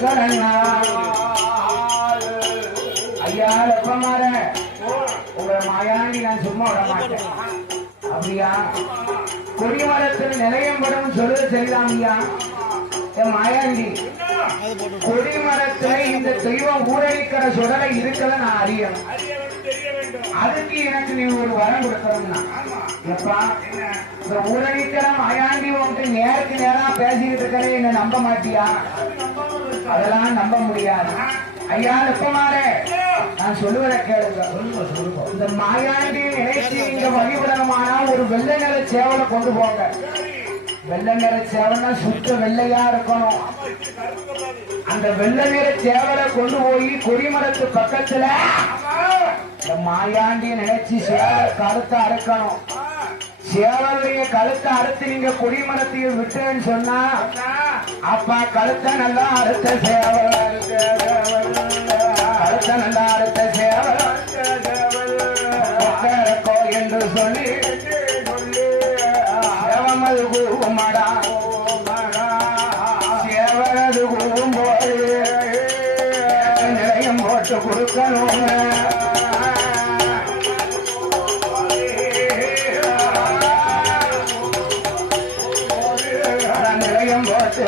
கொடுக்கறன்னா ஐயா எப்பமாற உங்களை மாயாண்டி நான் சும்மா விட மாட்டேன். அப்படியா கொடிமரத்தில் நிலையம் படும் சொல்லுவது சரிதான் ஐயா. என் மாயாண்டி கொடிமரத்துல இந்த தெய்வம் ஊரடிக்கிற சுடலை இருக்கத நான் அறியணும். அதுக்கு எனக்கு நீ ஒரு வரம் கொடுக்கணும்னா எப்பா இந்த ஊரடிக்கிற மாயாண்டி வந்து நேருக்கு நேரா பேசிக்கிட்டு இருக்கிறே என்ன நம்ப மாட்டியா? அதெல்லாம் நம்ப முடியாது ஐயா. எப்பமாறே நான் சொல்லுவதை கேளுங்க. இந்த மாயாண்டி நினைச்சு நீங்க வழிபடணுமானா ஒரு வெள்ளை நிற சேவலை கொண்டு போங்க. வெள்ளை நிற சேவல்னா சுத்த வெள்ளையா இருக்கணும். அந்த வெள்ளை நிற சேவலை கொண்டு போய் கொடிமரத்து பக்கத்துல இந்த மாயாண்டி நினைச்சு சேவலை கழுத்தை அறுக்கணும். சேவலுடைய கழுத்தை அறுத்து நீங்க கொடிமரத்தையும் விட்டுன்னு சொன்னா அப்பா கழுத்தை நல்லா அறுத்த சேவல் கழுத்தை நல்லா அறுத்த சேவல் இருக்கோ என்று சொல்லி சேவமது கூவுமடா சேவலது கூவும் போது நிலையம் போட்டு கொடுக்கணும். நிலையம் போட்டு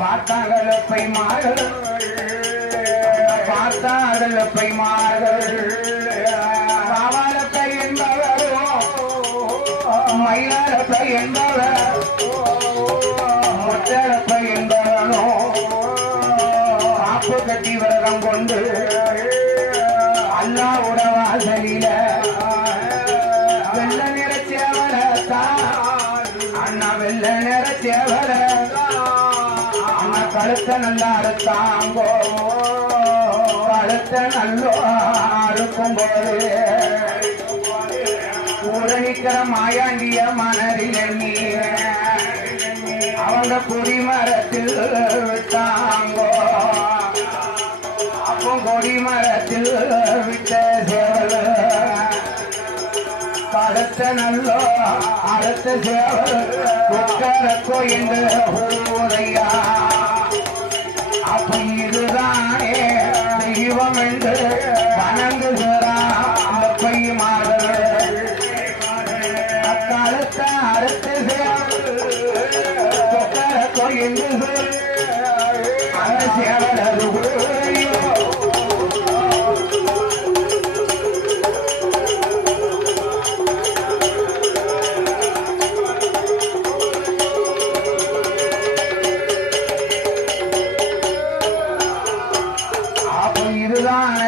பார்த்தார்கள் பைமார்கள் பார்த்தார்கள் பைமார்கள் காவலப்பை என்பவரோ மயிலப்பை என்பவர் முத்தளப்பை என்பவனோ காப்பு கட்டி விரதம் கொண்டு அல்லாஹ்வுட வாசலில வெள்ள நிற சேவலத்தான் அண்ணா வெள்ள நிற சேவல கழுத்த நல்லா அறுத்தாங்கோ கழுத்த நல்லோ அறுக்கும் போது ஊரணிக்கிற மாயாண்டிய மனதில் எண்ணி அவங்க கொடிமரத்தில் விட்டாங்கோ. அப்போ கொடிமரத்தில் விட்ட சேவல் கழுத்த நல்லோ அடுத்த சேவல் கொக்கரக்கோ என்று ஊரையா. அப்ப இதுதானே தெய்வம் என்று வணங்குகிறான் அந்த பையமார்கள். அக்காலத்த அடுத்த சேவல் கொக்கரக்கோ என்று அந்த சேவல் அது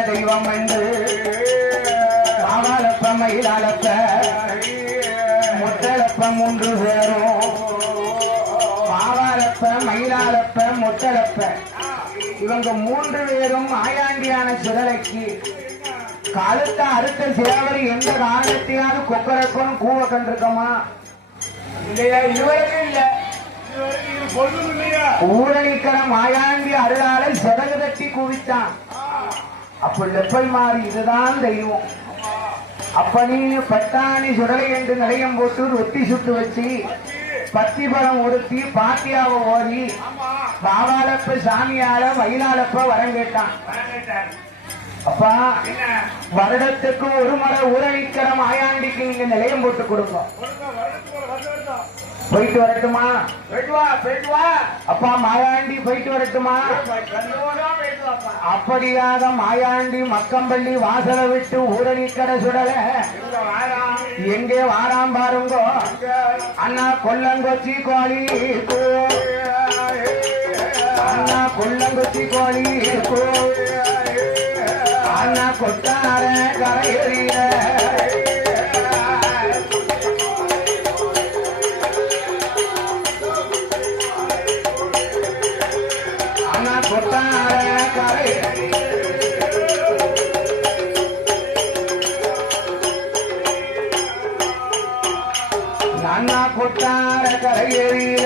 தெய்வம் என்று காவலப்ப மயிலாளப்ப முத்தளப்ப மூன்று பேரும் காவலப்ப மயிலாளப்ப முத்தளப்ப இவங்க மூன்று பேரும் மாயாண்டியான சிதலைக்கு கழுத்த அறுத்த சேவரி எந்த காரணத்தையாவது கொக்கரக்கணும் கூவ கண்டிருக்கமா இல்லையா? இதுவரைக்கும் இல்ல. ஊரணிக்கிற மாயாண்டி அருளாலை சிறகு தட்டி குவித்தான். அப்ப லெப்பல் மாறி இதுதான் தெய்வம். அப்ப நீ பட்டாணி சுடலை என்று நிலையம் போட்டு ரொட்டி சுட்டு வச்சு பத்தி பழம் ஒருத்தி பாத்தியாவை ஓடி பாவாலப்ப சாமியால மயிலாலப்ப வரம் கேட்டான். அப்பா வருடத்துக்கு ஒரு முறை ஊரணிக்கிற மாயாண்டிக்கு நீங்க நிலையம் போட்டு கொடுங்க. போயிட்டு வரட்டுமா? அப்பா மாயாண்டி போயிட்டு வரட்டுமா? அப்படியாக மாயாண்டி மக்கம்பள்ளி வாசலை விட்டு ஊரணிக்கடை சுடல எங்கே வாராம் பாருங்கோ. அண்ணா கொல்லங்கொச்சி கோழி அண்ணா கொல்லங்கொச்சி கோழி அண்ணா கொட்டார கரையறிய கொட்டார கரை அண்ணா கொட்டார கரையறிய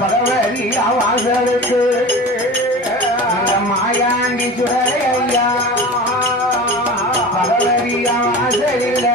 பகவதி வாசலுக்கு மாயாண்டி சுடலை ஐயா பகவதி வாசலில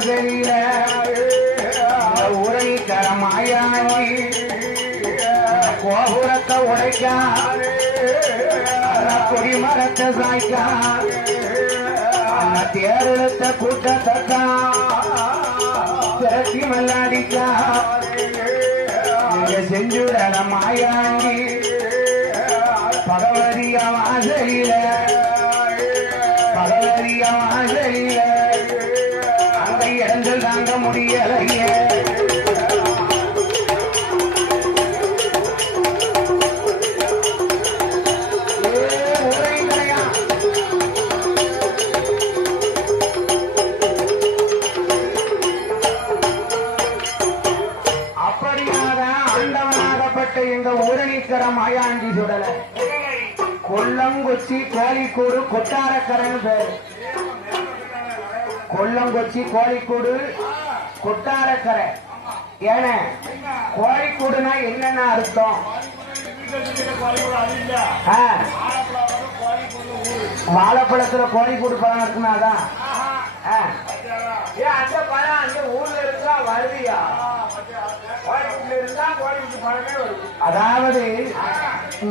வாசலில ஊரணிக்கர மாயாண்டி கோபுரத்தை உடைக்கா கொடிமரத்தை சாய்க்கா தேரெழுத்த கூட்டத்தா திரட்டி மல்லாடிக்கா செஞ்சுடல மாயாண்டி பகவதிய வாசலில பகவதிய வாசலில அந்த இடங்கள் தாங்க முடியலையே எங்க ஊரணிக்கர மாயாண்டி சுடல கொல்லங்கொச்சி கோழிக்கூடு கொட்டாரக்கரன்னு பேரு கொல்லங்கொச்சி கோழிக்கூடு கொட்டாரக்கரை ஏன கோழிக்கூடுனா என்னென்ன அர்த்தம் வாழைப்பழத்துல கோழிக்கூடு பழம் இருக்குனாதான் அந்த பழம் அந்த ஊர்ல இருந்தா வருவியா அதாவது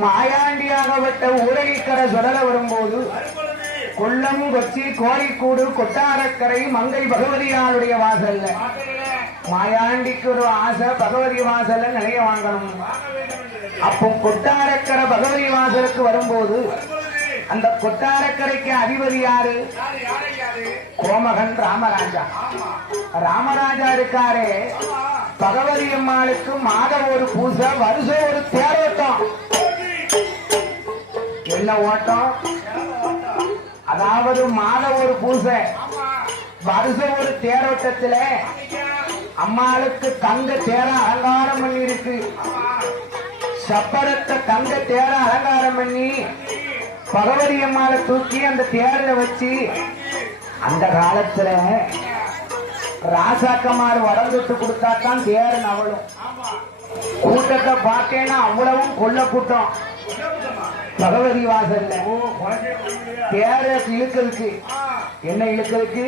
மாயாண்டியாகப்பட்ட ஊரணிக்கரை சுடல வரும்போது கொல்லம் கொச்சி கோழிக்கூடு கொட்டாரக்கரை மங்கை பகவதியாளுடைய வாசல்ல மாயாண்டிக்கு ஒரு ஆசை பகவதி வாசல்ல நிலைய வாங்கணும். அப்போ கொட்டாரக்கரை பகவதி வாசலுக்கு வரும்போது அந்த கொட்டாரக்கரைக்கு அதிபதி யாரு? கோமகன் ராமராஜா. ராமராஜா இருக்காரே பகவதி அம்மாளுக்கு மாதம் ஒரு பூசை வருஷம் ஒரு தேரோட்டம். என்ன ஓட்டம்? அதாவது மாதம் ஒரு பூசை வருஷம் ஒரு தேரோட்டத்துல அம்மாளுக்கு தங்க தேர அலங்காரம் பண்ணி இருக்கு. சப்பரத்தை தங்க தேர அலங்காரம் பண்ணி பகவதி அம்மாளை தூக்கி அந்த தேர்ல வச்சு அந்த காலத்துல ராசாக்கமாறு வளர்ந்துட்டு கொடுத்தாத்தான் தேர் அவளும். கூட்டத்தை பார்த்தேன்னா அவ்வளவும் கொல்ல கூட்டம் பகவதி வாசல்ல. தேர இழுக்கிறதுக்கு என்ன இழுக்கிறதுக்கு?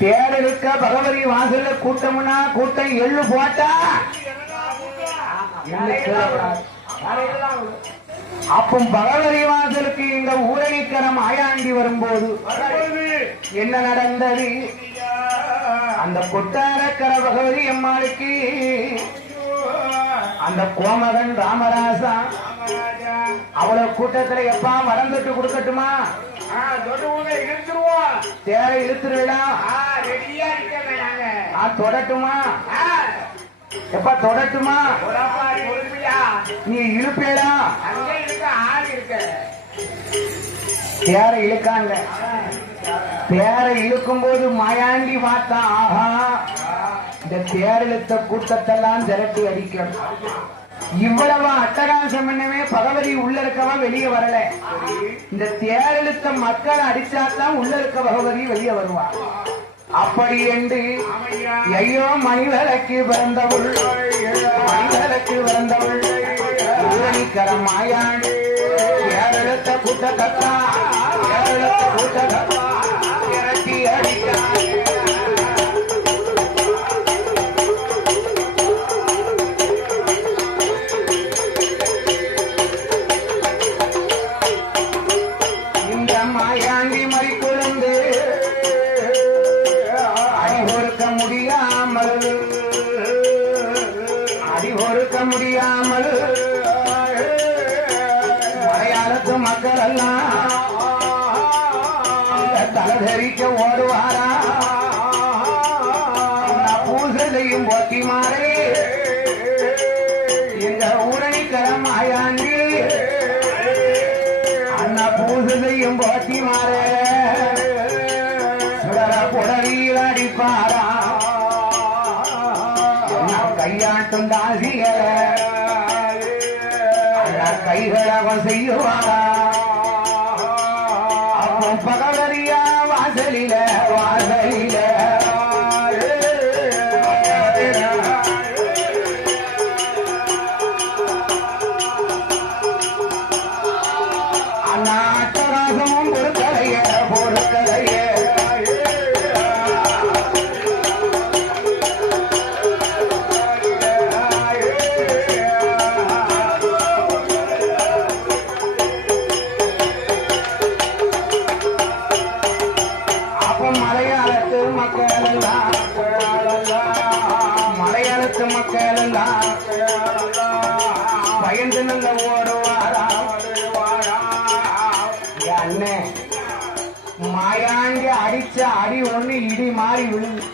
தேர் இழுக்க பகவதி வாசல்ல கூட்டம்னா கூட்டம் எள்ளு போட்டா அப்போ பகவதி வாசலுக்கு இந்த ஊரணிக்கர மாயாண்டி வரும்போது என்ன நடந்தது? அந்த கொட்டாரக்கர பகவதி அம்மாளுக்கு அந்த கோமகன் ராமராசா அவ்வளவு கூட்டத்துல எப்பா மறந்துட்டு கொடுக்கட்டுமா? தேர இழுத்துருவிடலாம் தொடட்டுமா? எப்ப தொடட்டுமா? நீ இழுப்பேடா? தேர இழுக்காங்க. தேர இழுக்கும் போது மாயாண்டி பார்த்தா ஆஹா இந்த தேரிழுத்த கூட்டத்தெல்லாம் திரட்டி அடிக்கணும். இவ்வளவு அட்டகாசம் பண்ணவே பகவதி உள்ள இருக்கவா வெளியே வரல. இந்த தேரிழுத்த மக்கள் அடிச்சாத்தான் உள்ள இருக்க பகவதி வெளியே வருவா. அப்படி என்று ஐயோ மணிவிளக்கு பிறந்தவள் மணிவிளக்கு பிறந்தவள் ஊரணிக்கர மாயாண்டி தேரெழுத்த கூட்டத்தா தேரெழுத்த கூட்டத்தா திரட்டி அடித்தார். இந்த மாயாண்டி மறிக்குழுந்து அடிபொறுக்க முடியாமல் மலையாளத்து மக்கள் எல்லாம் தலதரிக்க ஓடுவாரா? பூசை செய்யும் போத்தி மாறே எங்க ஊரணிக்கர மாயாண்டி அண்ணா பூசை செய்யும் போத்தி மாறே சுடர புடவியில் அடிப்பாரா? கையாட்டும் தாசிகளை கைகளை செய்யுவாரா? அப்போ பகவதியா வாசலில வாசலில அநாட்டராசமும் பொருட்களையே பொருட்களையே அப்ப மலையாளத்து மக்கள் எல்லாம் மலையாளத்து மக்கள் எல்லாம் பயந்து நல்ல ஓடுவாரா அண்ணே மாயாண்டி அடிச்ச அடி ஒண்ணு இடி மாறி விழுந்து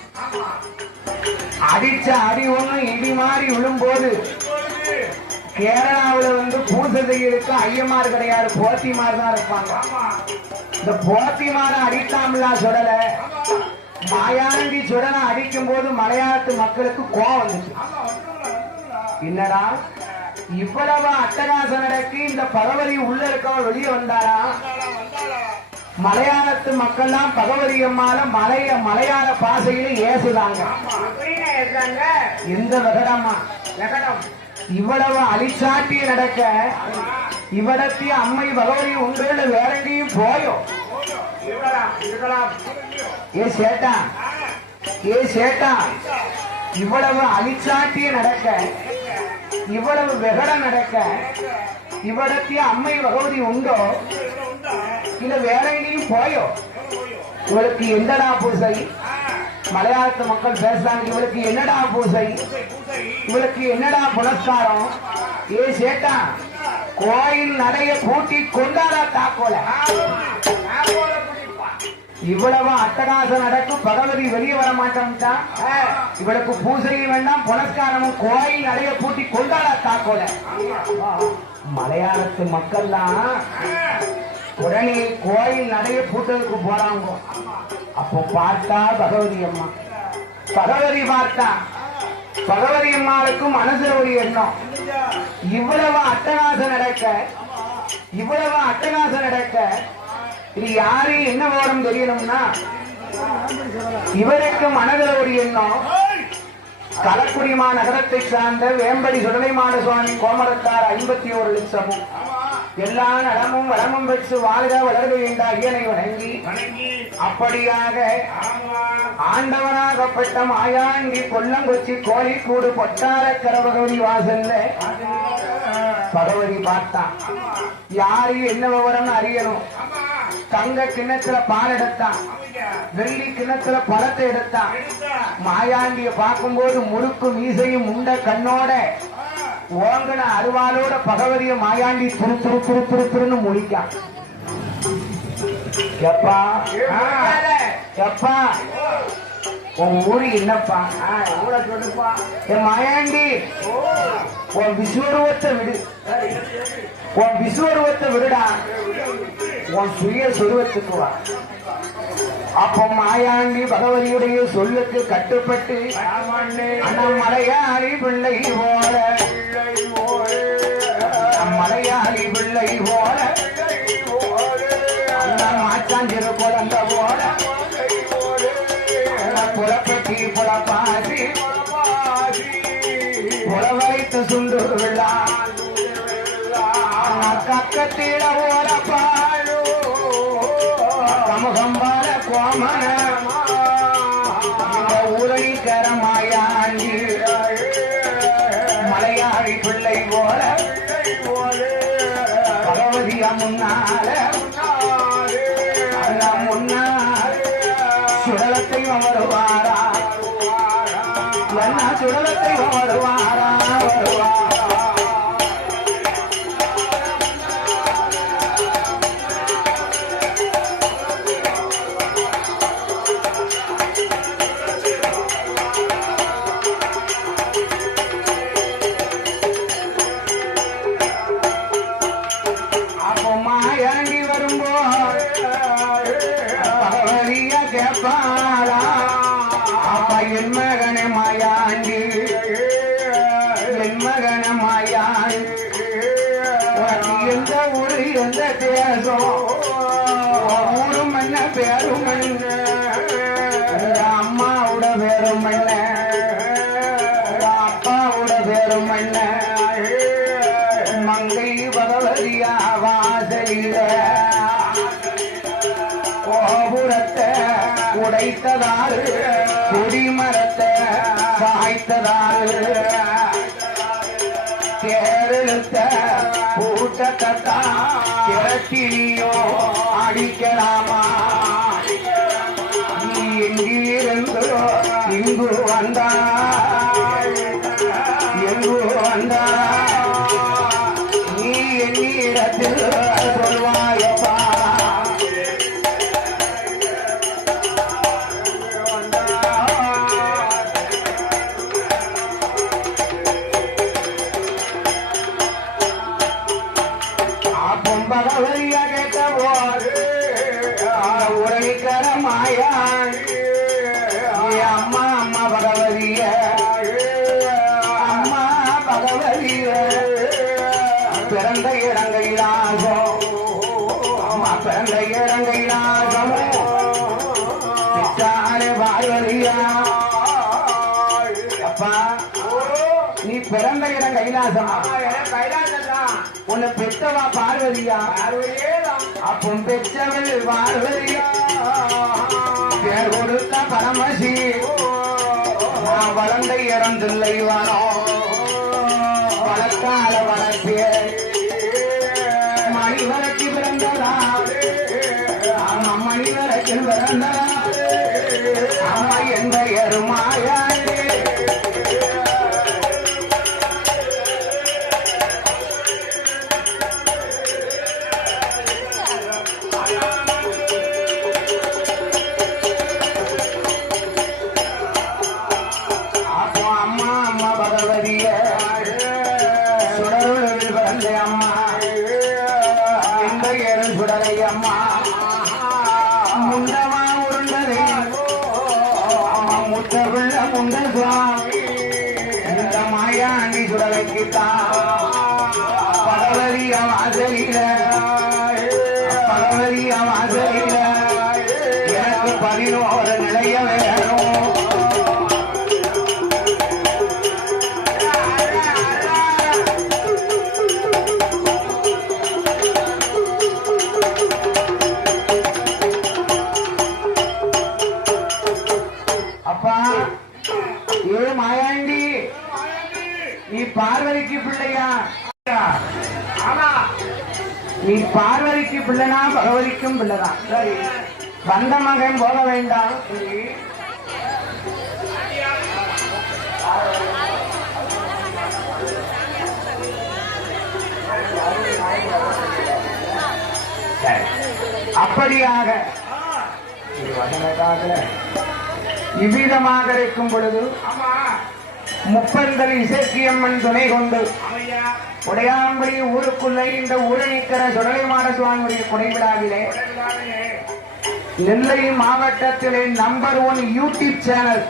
அடிச்ச அடி ஒண்ணு இடி மாறி விழும்போது கேரளாவில் வந்து பூசதைகளுக்கு ஐயமார் கிடையாது போத்திமார் தான் இருப்பாங்க. இந்த போத்திமார அடித்தாமலா சுடல மாயாண்டி சுடலை அடிக்கும் போது மலையாளத்து மக்களுக்கு கோவம் வந்துச்சு. என்னடா இவ்வளவு அட்டகாசம் நடக்கு, இந்த பகவதி உள்ள இருக்கவன் வெளியே வந்தாரா? மலையாளத்து மக்கள்லாம் பகவதி அம்மால மலையாள பாசையில ஏசுதாங்க. எந்த வெகடமா வெகடம் இவ்வளவு அழிச்சாட்டி நடக்க இவடத்தி அம்மை பகவதி உங்கள வேற எங்கேயும் போயோ? ஏ சேட்டா ஏ சேட்டா இவ்வளவு அழிச்சாட்டிய நடக்க இவ்வளவு வெகட நடக்க இவடத்தி அம்மை பகவதி உண்டோ இல்ல வேற எங்கேயும் போயோ? இவளுக்கு என்னடா பூசை? மலையாளத்து மக்கள் பேசுறாங்க, இவளுக்கு என்னடா பூசை, இவளுக்கு என்னடா புனஸ்காரம்? ஏ சேட்டா கோயில் நடைய பூட்டி கொண்டாடா தாக்கோல. இவ்வளவு அட்டகாசம் நடக்கும், பகவதி வெளியே வர மாட்டோம்ட்டா இவளுக்கு பூசையும் வேண்டாம் புனஸ்காரமும், கோயில் நடைய பூட்டி கொண்டாடா தாக்கோல. மலையாளத்து மக்கள்லாம் உடனே கோயில் நடைய பூட்டதுக்கு போறாங்க. அப்போ பார்த்தா பகவதி அம்மா, பகவதி பார்த்தா பகவதி அம்மாவுக்கு மனசுல ஒரு எண்ணம், இவ்வளவு அட்டகாசம் நடக்க இவ்வளவு அட்டகாசம் நடக்க இது யாரு என்ன விவரம் தெரியணும்னா இவருக்கு மனதில் ஒரு எண்ணம், கலக்குடிமா நகரத்தை சார்ந்த வேம்படி சுடலைமான சுவாமி கோமரத்தார் 51 லட்சமும் எல்லா நலமும் வளமும் பெற்று வாழ்க வளர்க என்ற ஐயனை வணங்கி அப்படியாக ஆண்டவனாகப்பட்ட மாயாண்டி கொல்லங்கொச்சி கோழிக்கூடு பொட்டாரக்கர பகவதி வாசல்ல பகவதி பார்த்தான். யாரு என்ன விவரம் அறியணும்? தங்க கிண்ணத்துல பால் எடுத்தான், வெள்ளி கிண்ணத்துல பழத்தை எடுத்தான். மாயாண்டிய பார்க்கும்போது முறுக்கு மீசையும் உண்ட கண்ணோட ஓங்கன அருவாலோட பகவதிய மாயாண்டி துரு துரு துரு துரு துருன்னு முடிக்கான். எப்பா எப்பா உன் ஊரு என்னப்பா? ஊரை சொல்லுப்பா. என் மாயாண்டி உன் விஸ்வரூபத்தை விடு, உன் விஸ்வரூபத்தை விடுடா, உன் சுய சொருவத்துக்கு வா. அப்போ மாயாண்டி பகவதியுடைய சொல்லுக்கு கட்டுப்பட்டு மலையாளி பிள்ளை போல மலையாளி பிள்ளை போல மாச்சாஞ்சிறு குழந்த போல புறப்பட்டி புறப்பாசி புறவைத்து சுண்டு விழா கக்கத்தில ஓரப்பாடு சமூகம்பால கோமன உரைக்கர மாயாண்டி மலையாளி பிள்ளை போல பகவதிய முன்னால முன்னால் சுடலத்தை வருவாரா? என்ன சுடலத்தை வருவாரா? வருவாரா? ஊரும் என்ன பேரும் அம்மாவோட பேரும் என்ன, அப்பாவோட பேரும் என்ன, மங்கை பகவதியா வாசலில கோபுரத்தை உடைத்ததாறு குடிமரத்தை சாய்த்ததாறு தேரெழுத்த கூட்டத்தா திரட்டினியோ அடிக்கலாமா? எங்கு வந்தாய் எங்கு வந்தாய் நீ என்னிடத்தில் சொல்வாயப்பா அப்பம் பகவதியா கேட்ட போது உரைக்கரமாயா அம்மா அம்மா பகவதிய அம்மா பகவதிய பிறந்த இடங்கையிலாகும் அம்மா பிறந்த இடங்கையிலாகும் பார்வதியா அப்பா நீ பிறந்த இடம் கைலாசம் கைலாசம் தான் உன்னை பெற்றவா பார்வதியா அப்பம் பெற்றவள் பார்வதியா பேர் கொடுத்த பரமசி நான் வளர்ந்த இடம் தில்லைவானோ வளர்க்கால வளர்ப்பிய மணிவரக்கு பிறந்ததா ஆமா மணிவரக்கு பிறந்ததா ஆமா எந்த எருமாயா முண்டமா உருண்டதே முத்தபிள்ள முண்ட சுவாமி இந்த மாயாண்டி சுடலைக்குத்தான் பகவதிய வாசலில பகவதிய வாசலில எனக்கு 11 நிலைய வேணும் மாயாண்டி நீ பார்வதிக்கு பிள்ளையா ஆமா நீ பார்வதிக்கு பிள்ளைனா பகவதிக்கும் பிள்ளைதான் சரி வந்த மகன் போக வேண்டாம் அப்படியாக இவ்விதமாக இருக்கும் பொழுது முப்பந்தல் இசைக்கியம்மன் துணை கொண்டு உடையாம்படி ஊருக்குள்ளே இந்த ஊரணிக்கிற சுடலைமாட சுவாமியுடைய குடைவிழாவிலே நெல்லை மாவட்டத்திலே நம்பர் 1 யூடியூப் சேனல்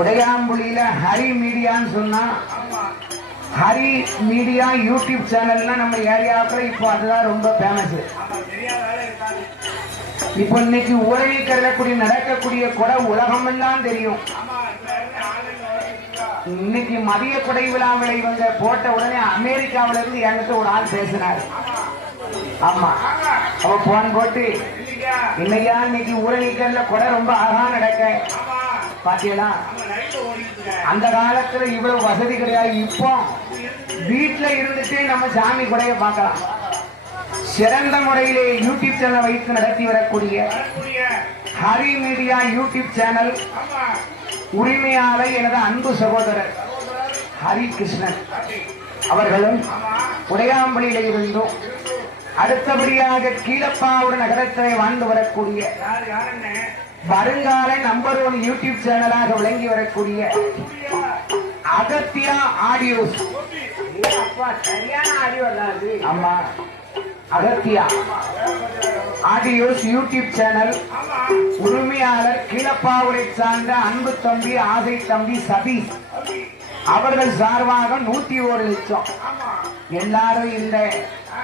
உடையாம்புலியில ஹரி மீடியான்னு சொன்னா ஹரி மீடியா யூடியூப் சேனல்னா நம்ம ஏரியாவுக்குள்ள இப்போ அதுதான் ரொம்ப ஃபேமஸ். இப்போ இன்னைக்கு ஊரணிக்கரக்கூடிய நடக்கக்கூடிய கொடை உலகம் எல்லாம் தெரியும். இன்னைக்கு மதிய கொடை விழாவில் இவங்க போட்ட உடனே அமெரிக்காவில இருந்து என்கிட்ட ஒரு ஆள் பேசினார். ஆமா அவ போன் போட்டு இல்லையா இன்னைக்கு ஊரணிக்கல்ல கொடை ரொம்ப அழகா நடக்க பாத்தீங்களா. அந்த காலத்துல இவ்வளவு வசதி கிடையாது. இப்போ வீட்டுல இருந்துட்டு நம்ம சாமி கொடைய பார்க்கலாம். சிறந்த முறையிலே யூடியூப் சேனல் வைத்து நடத்தி வரக்கூடிய ஹரி மீடியா யூடியூப் சேனல் உரிமையாளர் எனது அன்பு சகோதரர் ஹரி கிருஷ்ணன் அவர்களும் உடையாம்பலியில இருந்தும் அடுத்தபடியாக கீழப்பாவூர் நகரத்திலே வாழ்ந்து வரக்கூடிய வருங்கால நம்பர் 1 யூடியூப் சேனலாக விளங்கி வரக்கூடிய அகத்தியா ஆடியோஸ். சரியான ஆடியோ ஆமா அகத்தியா ஆடியோஸ் யூடியூப் சேனல் உரிமையாளர் கீழப்பாவூரை சார்ந்த அன்பு தம்பி ஆசை தம்பி சதீஷ் அவர்கள் சார்பாக 101 லட்சம். எல்லாரும் இந்த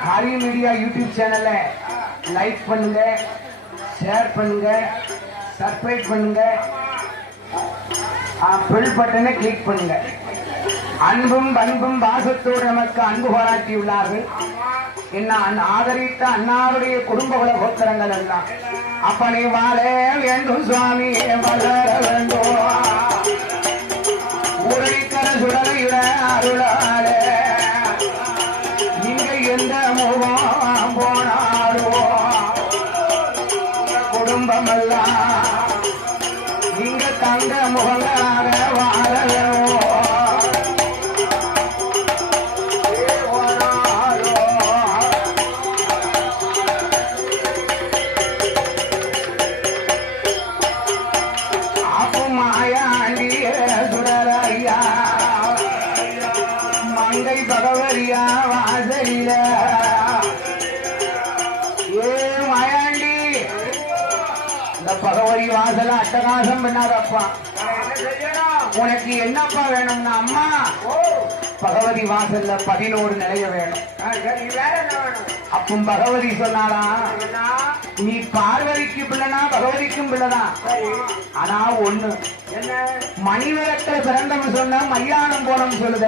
ஹரி மீடியா யூடியூப் சேனலை லைக் பண்ணுங்க, ஷேர் பண்ணுங்க, சப்ஸ்கிரைப் பண்ணுங்க, பெல் பட்டனை கிளிக் பண்ணுங்க. அன்பும் பண்பும் பாசத்தோடு நமக்கு அன்பு பாராட்டியுள்ளார்கள். என்ன ஆதரித்த அண்ணாருடைய குடும்ப குல கோத்திரங்கள் எல்லாம் அப்பனை வாழ வேண்டும் சுவாமி வளர வேண்டும் ஊரணிக்கர சுடலையுட அருளால நீங்க எந்த முகம் போனாலும் குடும்பம் எல்லாம் நீங்க தங்க முகங்களாக வாழலோ பகவரியா வாசலில ஏ மாயாண்டி இந்த பகவரி வாசல அட்டகாசம் பண்ணாதப்பா உனக்கு என்னப்பா வேணும்னா அம்மா பகவதி வாசல்ல 11 நிலைய வேணும் அப்பவும் பகவதி சொன்னாலா நீ பார்வதிக்கு பிள்ளைனா பகவதிக்கும் பிள்ளைதான் ஆனா ஒண்ணு மணிவிளக்கில பிறந்தவன் சொன்ன மையானம் போனோம் சொல்லுத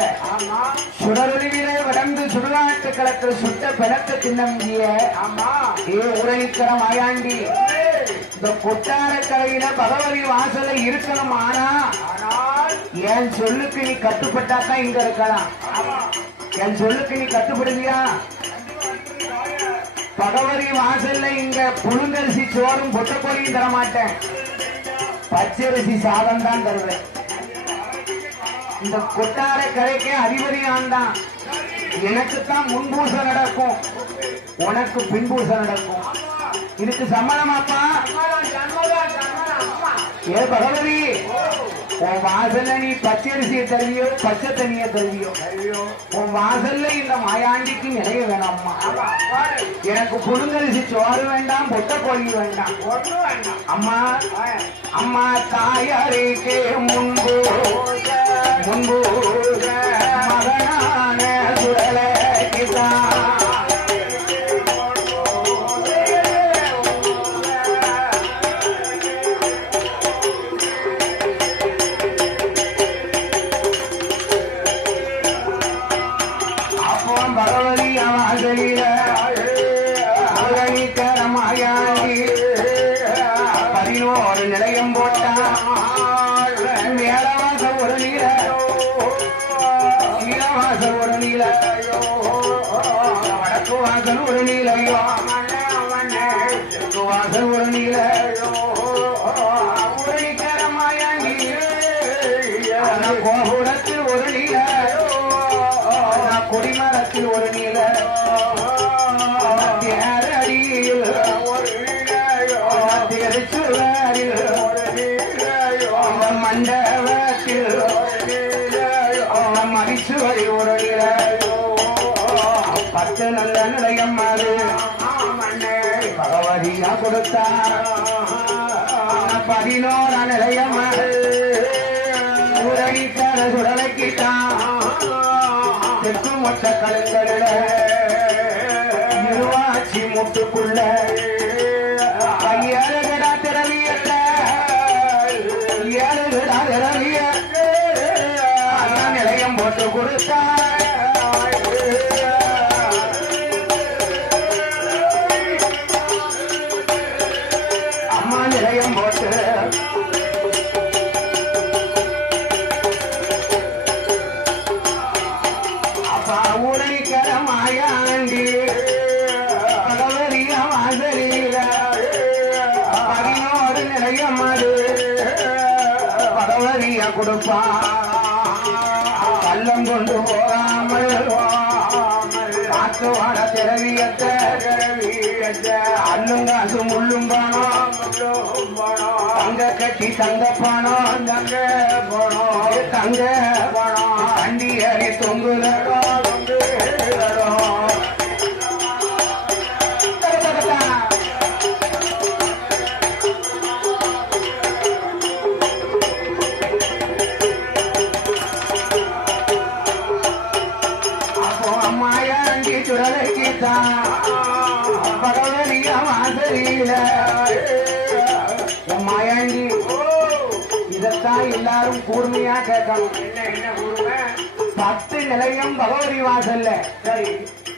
சுடரொழிவிலே விடந்து சுடுகாட்டு களத்தில் சுட்ட பிணக்க தின்னங்கிய ஏ உரைக்கிற மாயாண்டி இந்த கொட்டாரக்கரையில பகவதி வாசல்ல இருக்கணும் ஆனா என் சொல்லுக்கு நீ கட்டுப்பட்டாதான் இங்க இருக்கலாம் என் சொல்லுக்கு நீ கட்டுப்படுவியா பகவதி வாசல்ல இங்க புழுங்கரிசி சோறும் பொட்டக்கோழியும் தர மாட்டேன் பச்சரிசி சாதம் தான் தருவேன் இந்த கொட்டார கரைக்கே அதிபதி நான் தான் எனக்குத்தான் முன்பூச நடக்கும் உனக்கு பின்பூச நடக்கும் இதுக்கு சம்மதமாப்பா ஏ பகவதி உன் வாசல்ல நீ பச்சரிசியை தருவியோ பச்சை தண்ணிய தருவியோ உன் வாசல்ல இந்த மாயாண்டிக்கு நிலைய வேணாம்மா எனக்கு புழுங்கரிசி சோறு வேண்டாம் பொட்ட கோழி வேண்டாம் அம்மா அம்மா தாயாரிக்கு முன்பு முன்பு மகனான சுடலைக்குதான் பகவதி வாசலில மாயாண்டி 11 நிலையம் போட்டான் மேலவாசல் ஒரு நீல கீழவாசல் ஒரு நீல வடக்கு வாசல் ஒரு நீலையோ தெற்கு வாசல் ஒரு நீலையோ உரணிக்கிற மாயாண்டி கோபுரத்தில் ஒரு நீலையோ கொடிமரத்தில் ஒரு நீல தேரடியில் ஒரு திருச்சுவரில் மண்டபத்தில் மதிச்சுவரி ஒரு நீல 10 நல்ல நிலையம் அது பகவதியா கொடுத்தார் 11 நிலையம் அது உரணிக்கிற சுடலைக்கிட்டான் தெற்கு மொத்த கலங்கடல இருவாச்சி முட்டுக்குள்ள ஏழுகடா திரவியத்த ஏழுகடா திரவியத்த நிலையம் போட்டு கொடுத்தா அம்மா நிலையம் போட்டு மாயாண்டி பகவதிய வாசலில 11 நிலையம் அது பகவதிய கொடுப்பா கள்ளம் கொண்டு போகாமல் காத்து வாழ திரவியத்தை அள்ளும் காசு முள்ளும் பணம் தங்க கட்டி தங்க பணம் தங்க பணம் தங்க பணம் வண்டி அடி தொங்குலடோ மாயாண்டி சுடலைக்குத்தான் பகவதிய வாசலில மாயாண்டி இதத்தான் எல்லாரும் கூர்மையா கேட்கணும் என்ன கூர்மை 10 நிலையம் பகவதி வாசல்ல சரி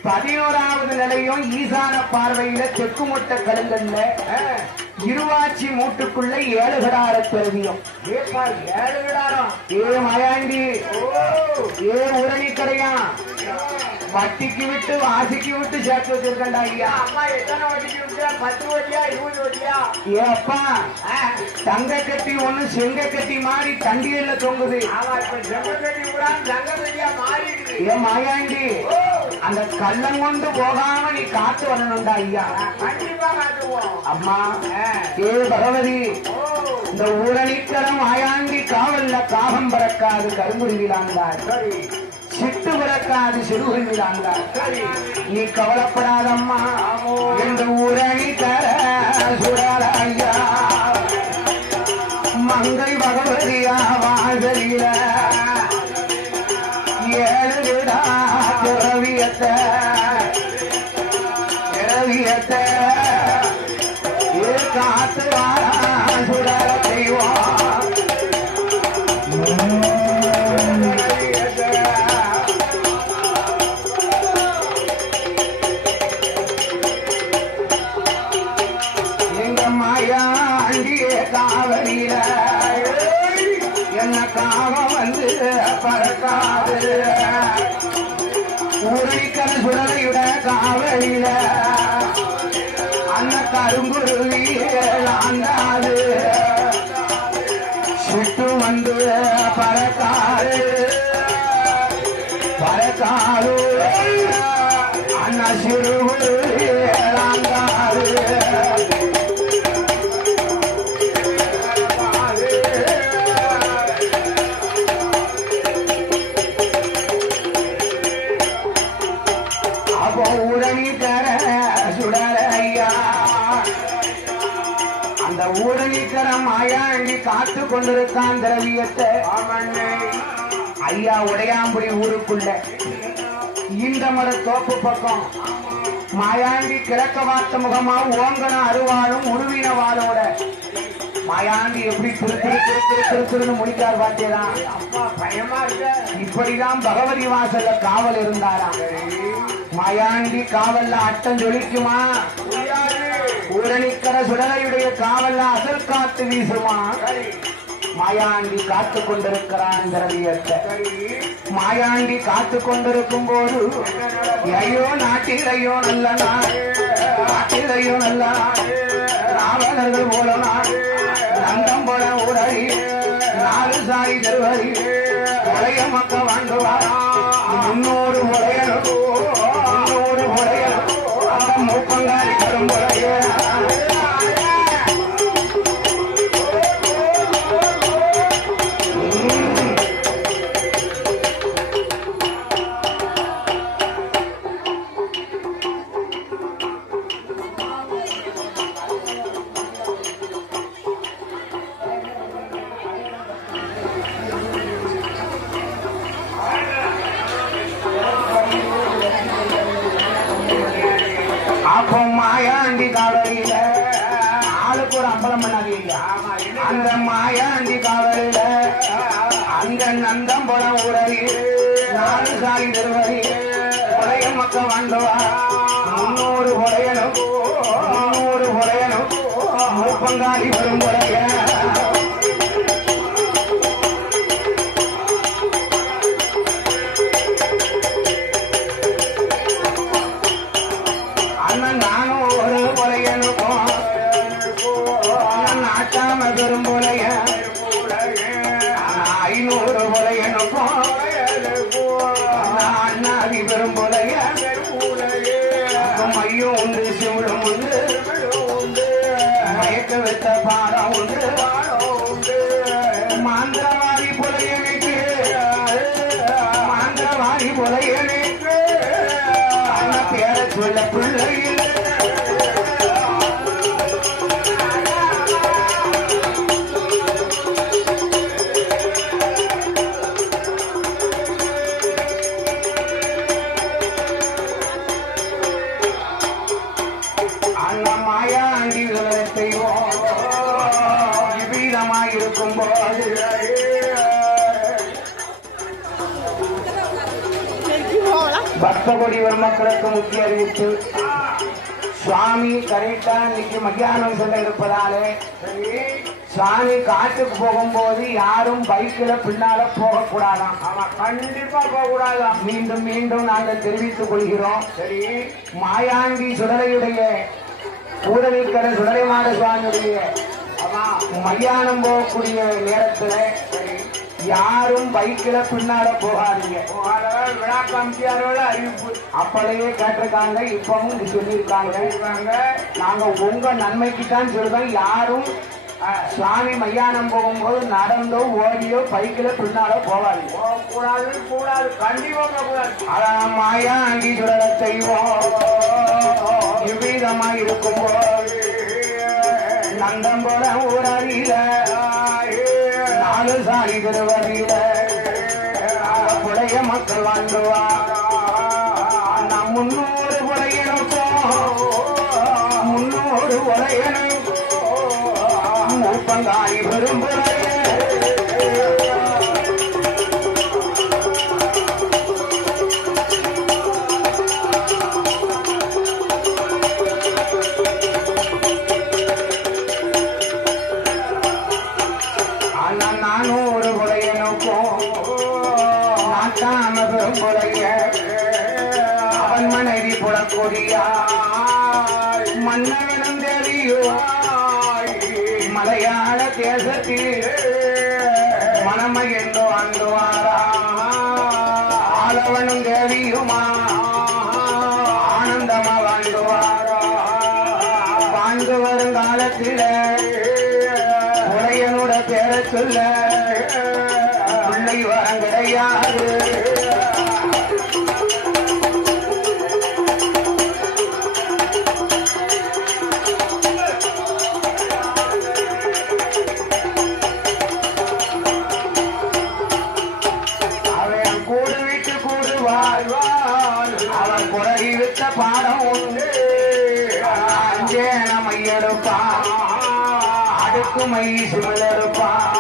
11வது நிலையம் ஈசான பார்வையில தெற்கு மொட்ட கருங்கல்ல இருவாச்சி மூட்டுக்குள்ள 7 கடார பெருவியம் 7 கடாரம் ஏ மாயாண்டி ஏ உரணி கடையா வட்டிக்கு விட்டு வாசிக்கு விட்டு சேர்த்து வச்சிருக்கா ஐயா. அம்மா எத்தனை வட்டிக்கு விட்டு? 10 வட்டியா 20 வட்டியா? ஏப்பா தங்க கட்டி ஒண்ணு செங்க கட்டி மாறி தண்டியல்ல தொங்குது. ஆமா இப்ப செங்க கட்டி கூட தங்க கட்டியா மாறிடுது. ஏன் மாயாண்டி அந்த கள்ளம் கொண்டு போகாம நீ காத்து வரணும்டா ஐயா. கண்டிப்பா காட்டுவோம். அம்மா ஏ பகவதி இந்த ஊரணிக்கரம் மாயாண்டி காவல்ல காகம் பறக்காது கருங்குருவிலாண்டார். சரி சிட்டு பிறக்காது சிறுகுருவிலாண்டார். சரி நீ கவலைப்படாதம்மா என்று ஊரணி தர சுடரையா மங்கை பகவதியா வாழ்வதில ஏழுடா திரவியத்தை காத்து வாரா சுடர செய்வோம். எங்க மாயாண்டியே காவலில என்ன காவம் வந்து பறக்காது ஊரிக்கர சுடரையுட காவலில அந்த கருங்குருவியாண்டாது சுட்டு வந்து பறக்காது பறக்காது அண்ணா சிறுகுருவியாண்டாது அப்போ உடனே தர சுடர ஐயா அந்த ஊரணிக்கிற மாயாண்டி காத்து கொண்டிருக்கான் திரவியத்தை. ஐயா உடையாம்புடி ஊருக்குள்ள இந்த மர தோப்பு பக்கம் மாயாண்டி கிழக்க வார்த்த முகமா ஓங்கன அருவாளும் உருவின வாளோட மாயாண்டி எப்படி திருன்னு முடிக்கார் பார்த்தேதான். அப்பா பயமா இருக்க. இப்படிதான் பகவதி வாசல்ல காவல் இருந்தாராம். மாயாண்டி காவல்ல அட்டம் ஜொலிக்குமா? ஊரணிக்கர சுடலையுடைய காவல்ல அசல் காத்து வீசுமா? மாயாண்டி காத்து கொண்டிருக்கிறான் திரவியத்தை. மாயாண்டி காத்து கொண்டிருக்கும் போது ஐயோ நாட்டிலையோ நல்ல நாடு நாட்டிலையோ நல்ல நாடு ராவணர்கள் போல நாடு நந்தம் போல உடறி 4 சாரி தருவரி உடைய மக்க வாண்டுவாரா 300 முறையனும் அந்த மூப்பங்காரி வரும் முறைய அப்போ மாயாண்டி காவலில ஆளுக்கு ஒரு அம்பலம் பண்ணாதீங்க. அந்த மாயாண்டி காவலில அந்த நந்தம் போல உடறி 4 சாரி தருவரி உடைய மக்க வாண்டுவா 300 உடையனும் மூப்பங்காரி வரும் உடைய நானும் ஒரு உடையனுக்கும் நாட்டாம பெரும் உடைய 500 உடையனுக்கும் அண்ணாதி பெரும் உடைய மையம் உண்டு சிவிடும் உண்டு மயக்க வைத்த பாடம் உண்டு மாந்திரவாதி புலையனுக்கு பேர சொல்ல பிள்ளையில் அந்த மாயாண்டி விவரத்தையும் விபீதமாயிருக்கும் போது பக்தகோடி மக்களுக்கு முக்கிய அறிவிப்பு. சுவாமி கரெக்டா இன்னைக்கு மத்தியானம் செல்ல இருப்பதாலே சாமி காட்டுக்கு போகும்போது யாரும் பைக்கில பின்னால போகக்கூடாதாம். ஆமா, கண்டிப்பா போக கூடாதான். மீண்டும் மீண்டும் நாங்கள் தெரிவித்துக் கொள்கிறோம். சரி, மாயாண்டி சுடலையுடைய ஊரணிக்கர சுடலைமாட சுவாமியுடைய ஆமா, மயானம் போகக்கூடிய நேரத்துல சரி, யாரும் பைக்கில பின்னால போகாதீங்க. போகாதவர் விழா கமிட்டியாரோட அறிவிப்பு அப்பளையே கேட்டிருக்காங்க, இப்பவும் இது சொல்லியிருக்காங்க. இருக்காங்க. நாங்க உங்க நன்மைக்கு தான் சொல்றோம். யாரும் சுவாமி மையானம் போகும்போது நடந்தோ ஓடியோ பைக்கில பின்னால போகாதீங்க. போகக்கூடாது, கூடாது, கண்டிப்பா போகக்கூடாது. அதான் மாயாண்டி சுடல தெய்வம் இவ்விதமா இருக்கும்போது நந்தம்போல ஊரறியில 4 சாரி திருவறியில புடைய மக்கள் வாழ்ந்துவா. நான் 300 புடையனுக்கும் 300 உடையனுக்கும் மூப்பங்காரி விரும்புறைய அவன் மனைவி புலக்கொடியா மன்னவனும் தேவியோ மலையாள தேசத்தில் மனமகிழ்ந்து வாழ்ந்துவாரா. ஆளவனும் தேவியுமா ஆனந்தமா வாழ்ந்துவாரா. வாழ்ந்து வரும் காலத்தில் உடையனோட பேரை சொல்ல பிள்ளை வரம் கிடையாது. அவன் குறகி விட்ட பாடம் உண்டு. அஞ்சேன மையெடுப்பான், அடுக்கு மை சுமலெடுப்பான்.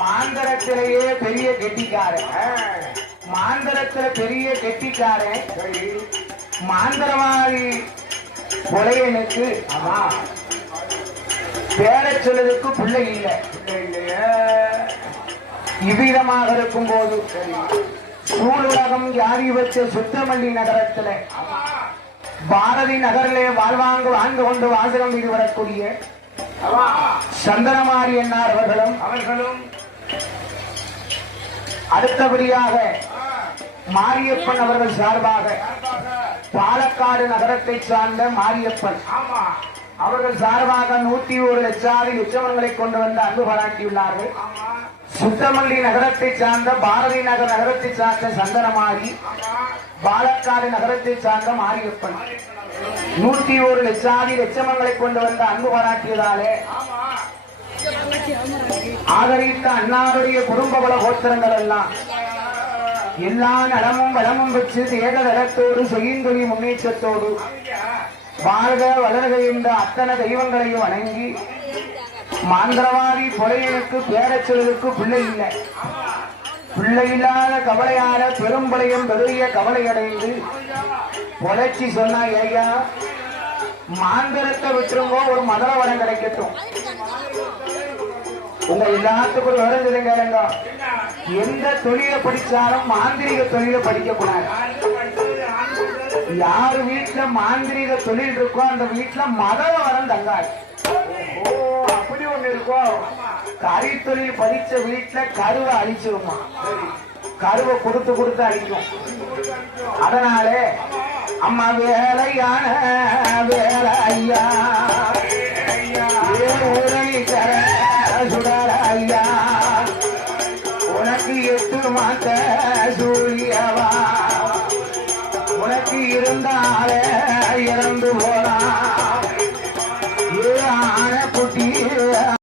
மாந்தரத்திலேயே பெரிய கெட்டிக்காரன். மாந்தரத்துல பெரிய கெட்டிக்காரன் மாந்தரவாதி புலையனுக்கு பேரை சொல்லுறதுக்கு பிள்ளை இல்லை. இவ்விதமாக இருக்கும் போது சூழுலகம் ஜாதி வச்ச சுத்தமல்லி நகரத்துல பாரதி நகரிலே வாழ்வாங்கு வாழ்ந்து கொண்டு வாசகம் இது வரக்கூடிய சந்தனமாரி என்னார் அவர்களும் அடுத்தபடியாக மாரியப்பன் அவர்கள் சார்பாக பாலக்காடு நகரத்தை சார்ந்த மாரியப்பன் அவர்கள் சார்பாக 101 லட்சாதி உற்சவங்களை கொண்டு வந்த அன்பு பாராட்டியுள்ளார்கள். சுத்தமல்லி நகரத்தை சார்ந்த பாரதி நகர் நகரத்தை சார்ந்த சந்தனமாரி, பாலக்காடு நகரத்தை சார்ந்த மாரியப்பன் 101 லட்சாதி லட்சமங்களை கொண்டு வந்த அன்பு பாராட்டியதாலே ஆதரித்த அன்னாருடைய குடும்ப பல கோத்திரங்கள் எல்லாம் எல்லா நலமும் வளமும் பெற்று தேகதளத்தோடு செய்யுந்தொழி முன்னேற்றத்தோடு வாழ்க வளர்க என்ற அத்தனை தெய்வங்களையும் வணங்கி மாந்திரவாதி பொலையனுக்கு பேரச்சொலுக்கு பிள்ளை இல்லை. பிள்ளை இல்லாத கவலையால பெரும்பளையம் பெரிய கவலையடைந்து பொலைச்சி சொன்னா, ஐயா மாந்திரத்தை விட்டுருங்கோ, ஒரு மதர வரம் கிடைக்கட்டும். உங்க எல்லாத்துக்கும் ஒரு விவரம் சொல்லுங்க. எந்த தொழிலை படிச்சாலும் மாந்திரிக தொழிலை படிக்க கூடாது. யாரு வீட்டுல மாந்திரிக தொழில் இருக்கோ அந்த வீட்டுல மதர வரம் தங்காது. அப்படி ஒண்ணு இருக்கும். கறி தொழில் படிச்ச வீட்டுல கருவை அழிச்சிருமா, கருவை கொடுத்து அழிக்கும். அதனாலே அம்மா வேலையான வேலை ஐயா